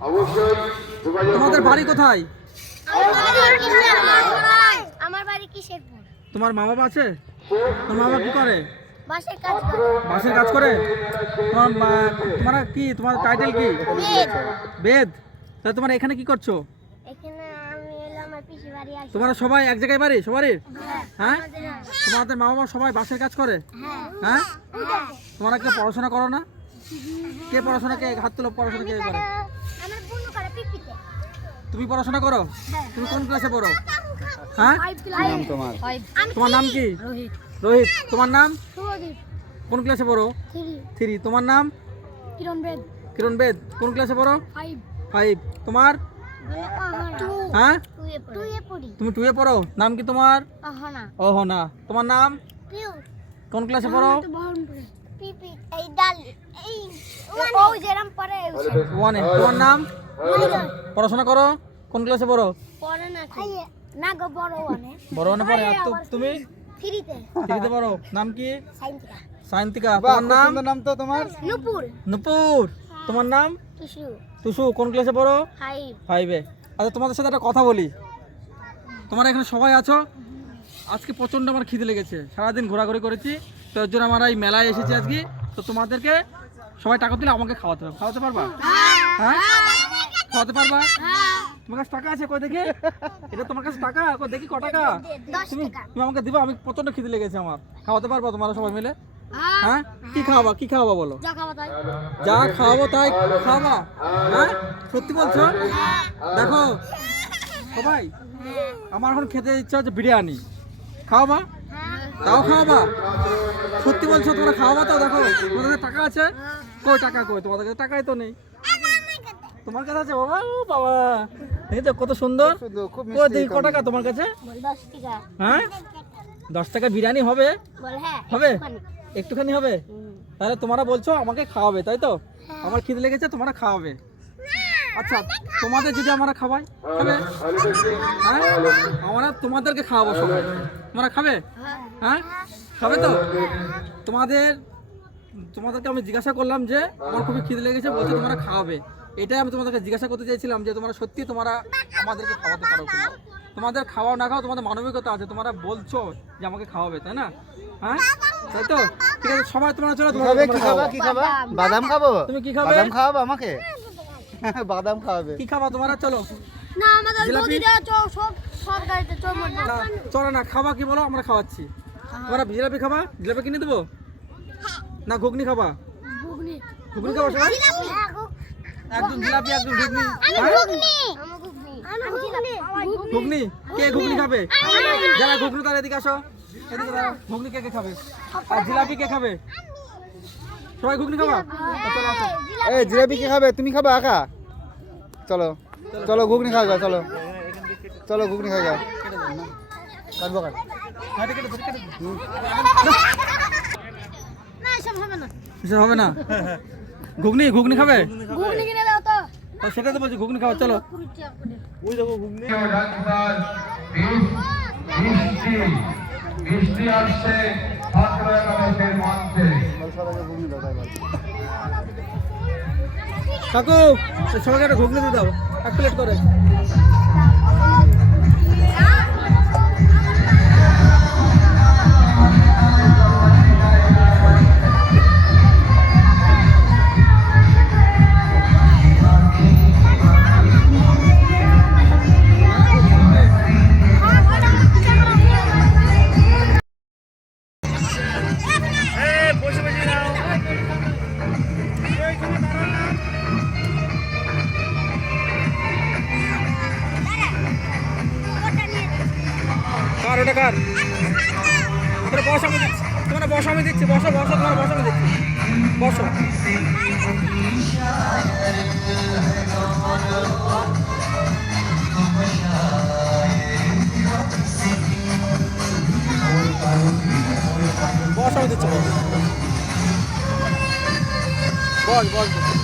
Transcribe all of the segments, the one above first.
অবশ্যই তোমাদের বাড়ি কোথায়? আমার বাড়ি কিসেরপুর তোমার মা বাবা আছে তোমার মা বাবা কি করে। বাসের কাজ করে। বাসের কাজ করে? তোমার মা- তোমার কি তোমার টাইটেল কি? বেদ। বেদ? তাহলে তোমার এখানে কি করছ? এখানে আমি এলাম আমার পিসি বাড়ি আসি। তোমরা সবাই এক জায়গায় বাড়ি? সবারই? হ্যাঁ হ্যাঁ? তোমাদের মা বাবা সবাই বাসের কাজ করে? হ্যাঁ। হ্যাঁ? তোমরা কে পড়াশোনা করো না? কে পড়াশোনা কে? হাত তোলো পড়াশোনা কে করে? আমার বোন করে পিপিতে। তুমি পড়াশোনা করো? হ্যাঁ। তুমি কোন ক্লাসে পড়ো? হ্যাঁ? নাম তোমার? তোমার নাম কি? রোহিত। রোহিত তোমার নাম? কোন ক্লাসে পড়ো? থ্রি। তোমার নাম? কিরণ বেদ। কিরণ বেদ। কোন ক্লাসে পড়ো? ফাইভ ফাইভ তোমার? হ্যাঁ? টু এ তুমি টুয়ে পড়ো? নাম কি তোমার? আহনা ওহ না তোমার নাম? কোন ক্লাসে পড়ো? পিপি এই ডাল এই ও যেরাম পরে ওয়ানে তোমার নাম? পড়াশোনা করো? কোন ক্লাসে পড়ো? পরে না না গো বড় ওনে বড় ওয়ানে পড়ে? আর তুমি? ফ্রিতে। থ্রিতে পড়ো। নাম কি? সায়ন্তিকা। তোমার নাম? নাম তো তোমার। নুপুর। নুপুর। তোমার নাম? কোন ক্লাসে পড়ো? ফাইভ। ফাইভে। আচ্ছা তোমাদের সাথে একটা কথা বলি। তোমরা এখানে সবাই আছো? আজকে প্রচণ্ড আমার খিদে লেগেছে। সারাদিন ঘোরাঘুরি করেছি তো এর জন্য আমার এই মেলায় এসেছি আজকে। তো তোমাদেরকে সবাই টাকা দিলে আমাকে খাওয়াতে হবে। খাওয়াতে পারবা? হ্যাঁ। খাওয়াতে পারবা? তোমার কাছে টাকা আছে কই দেখি? এটা তোমার কাছে টাকা? কই দেখি ক টাকা? তুমি তুমি আমাকে দিবা আমি প্রচণ্ড খিদে লেগেছে আমার। খাওয়াতে পারবা তোমরা সবাই মিলে? হ্যাঁ। কি খাওয়াবা? কি খাওয়াবা বলো? যা যা খাওয়াবো তাই খাওয়াবা। হ্যাঁ? সত্যি বলছো? দেখো সবাই আমার এখন খেতে ইচ্ছা হচ্ছে বিরিয়ানি। খাওয়াবা? তাও খাওয়াবা? সত্যি বলছো তোমরা খাওয়াবা তো? দেখো তোমাদের কাছে টাকা আছে? কই টাকা কই? তোমাদের কাছে টাকাই তো নেই। তোমার কাছে আছে? বাবা ও বাবা। এই তো কত সুন্দর। কই দেখি ক টাকা তোমার কাছে? বল দশ টাকা। হ্যাঁ? দশ টাকা বিরিয়ানি। হবে? বল হ্যাঁ হবে? একটুখানি। একটুখানি হবে? তাহলে তোমরা বলছো আমাকে খাওয়াবে তাই তো? আমার খিদে লেগেছে তোমরা খাওয়াবে। আচ্ছা তোমাদের যদি আমরা খাওয়াই খাবে? হ্যাঁ? আমরা তোমাদেরকে খাওয়াবো সবাই। তোমরা খাবে? হ্যাঁ? খাবে তো? তোমাদের তোমাদেরকে আমি জিজ্ঞাসা করলাম যে আমার খুবই খিদে লেগেছে বলছে তোমরা খাওয়াবে। এটাই আমি তোমাদেরকে জিজ্ঞাসা করতে চাইছিলাম যে তোমরা সত্যি তোমরা আমাদেরকে খাওয়াতে পারো কিনা? তোমাদের খাওয়াও না খাও তোমাদের মানবিকতা আছে। তোমরা বলছো যে আমাকে খাওয়াবে তাই না? হ্যাঁ? তাই তো? ঠিক আছে সবাই তোমরা চলো কি খাবা কি খাবা? বাদাম খাব? তুমি কি খাবে? বাদাম খাওয়াবে আমাকে? বাদাম খাওয়াবে। কি খাবা তোমরা? চলো। না আমাদের জিলাপি? নদীটা চো- সব সব গাড়িতে না, চলো না খাবা কি বলো? আমরা খাওয়াচ্ছি। তোমরা জিলাপি খাবা? জিলাপি কিনে দেবো? না ঘুগনি খাবা? ঘুগনি। ঘুগনি খাবা সবাই? একজন জিলাপি একজন ঘুগনি। হ্যাঁ? ঘুগনি। আমি ঘুগনি। আমি ঘুগনি। ঘুগনি। কে ঘুগনি খাবে? যারা ঘুগনি তারা এদিকে আসো। এদিকে। ঘুগনি। কে কে খাবে? আর জিলাপি কে খাবে? সবাই ঘুগনি খাবা? আসো। এই জিলাপি কি খাবে? তুমি খাবে একা চলো চলো ঘুগনি খাওয়া যাও চলো। চলো ঘুগনি খাওয়া যাও কাটবো কাট। হবে না। এসব হবে না? ঘুগনি ঘুগনি খাবে? ঘুগনি কিনে দাও তো। তো সেটা তো বলছি ঘুগনি খাওয়া চলো। বৃষ্টি বৃষ্টি আসছে। কাকু সবাইকে একটা ঘুগনি দিয়ে দাও। এক প্লেট করে। ওটা কার? তোমরা বসো, আমি দিচ্ছি। তোমরা বসো, আমি দিচ্ছি। বসো বসো, তোমরা বসো, আমি দিচ্ছি। বসো। বস, আমি দিচ্ছি বস বস বস।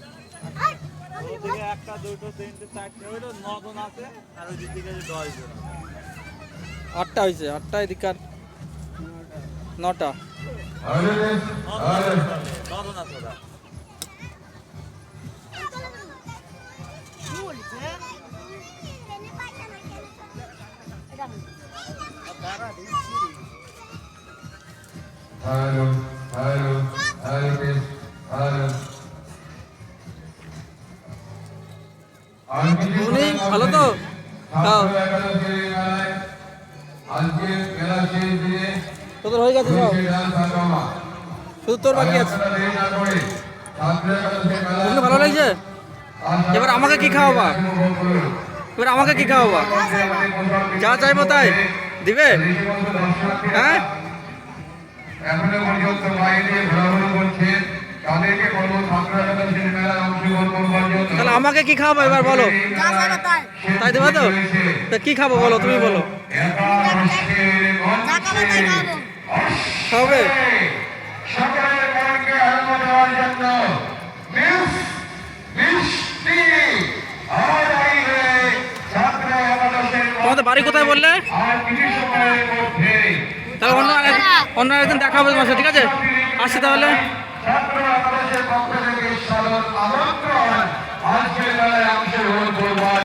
ওদিকে একটা দুটো তিনটে চারটে হইল নজন আছে আর ওই দিকে দশ জন আটটা হয়েছে আটটা এদিকার। নটা। নজন আছে ওরা। Hello, hello, মেলা শেষ দিনে তোদের হয়ে গেছে সব। শুধু তোর বাকি আছে। ভালো লাগছে? এবার আমাকে কি খাওয়াবা? এবার আমাকে কি খাওয়াবা? যা চাইব তাই। দিবে? হ্যাঁ? তাহলে আমাকে কি খাওয়াবো এবার বলো? তাই। দেবে তো? তা কি খাব বলো তুমি বলো। খাবে একাদশের তোমাদের বাড়ি কোথায় বললে? আর কিছু সময়ের মধ্যে তাহলে অন্য অন্য একদিন দেখা হবে তোমার সাথে, ঠিক আছে? আসছি তাহলে। ছাত্র একাদশের পক্ষ থেকে সাদর আমন্ত্রণ। আজকের মেলায় অংশগ্রহণ করবার